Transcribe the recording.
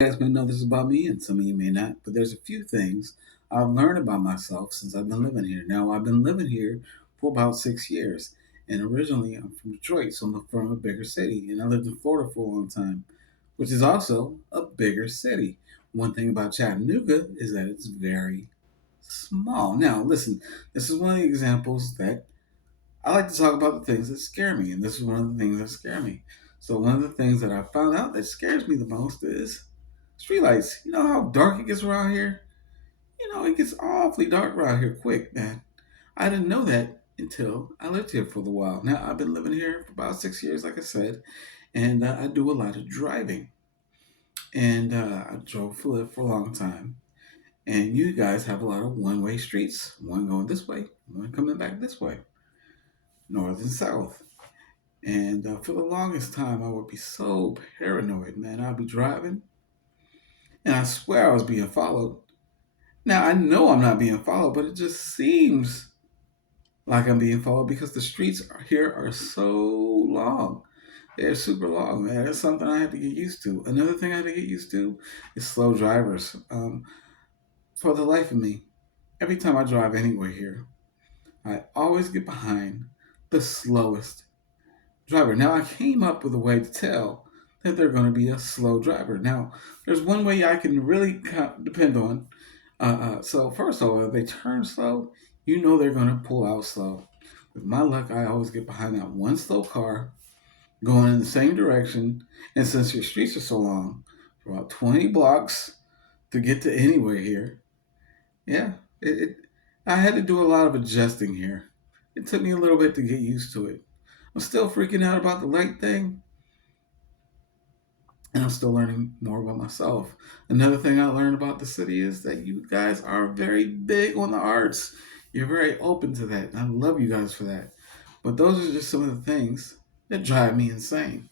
You guys may know this about me, and some of you may not, but there's a few things I've learned about myself since I've been living here. Now, I've been living here for about 6 years, and originally I'm from Detroit, so I'm from a bigger city, and I lived in Florida for a long time, which is also a bigger city. One thing about Chattanooga is that it's very small. Now, listen, this is one of the examples that I like to talk about the things that scare me, and this is one of the things that scare me. So one of the things that I found out that scares me the most is streetlights. You know how dark it gets around here? It gets awfully dark around here quick, man. I didn't know that until I lived here for a while. Now I've been living here for about 6 years, like I said, and I do a lot of driving. And I drove for a long time. And you guys have a lot of one-way streets, one going this way, one coming back this way, north and south. And for the longest time, I would be so paranoid, man. I'd be driving, and I swear I was being followed. Now, I know I'm not being followed, but it just seems like I'm being followed because the streets here are so long. They're super long, man. It's something I have to get used to. Another thing I have to get used to is slow drivers. For the life of me, every time I drive anywhere here, I always get behind the slowest driver. Now, I came up with a way to tell that they're going to be a slow driver. Now, there's one way I can really depend on. So, first of all, if they turn slow, you know they're going to pull out slow. With my luck, I always get behind that one slow car going in the same direction. And since your streets are so long, for about 20 blocks to get to anywhere here, yeah, I had to do a lot of adjusting here. It took me a little bit to get used to it. I'm still freaking out about the light thing, and I'm still learning more about myself. Another thing I learned about the city is that you guys are very big on the arts. You're very open to that, and I love you guys for that. But those are just some of the things that drive me insane.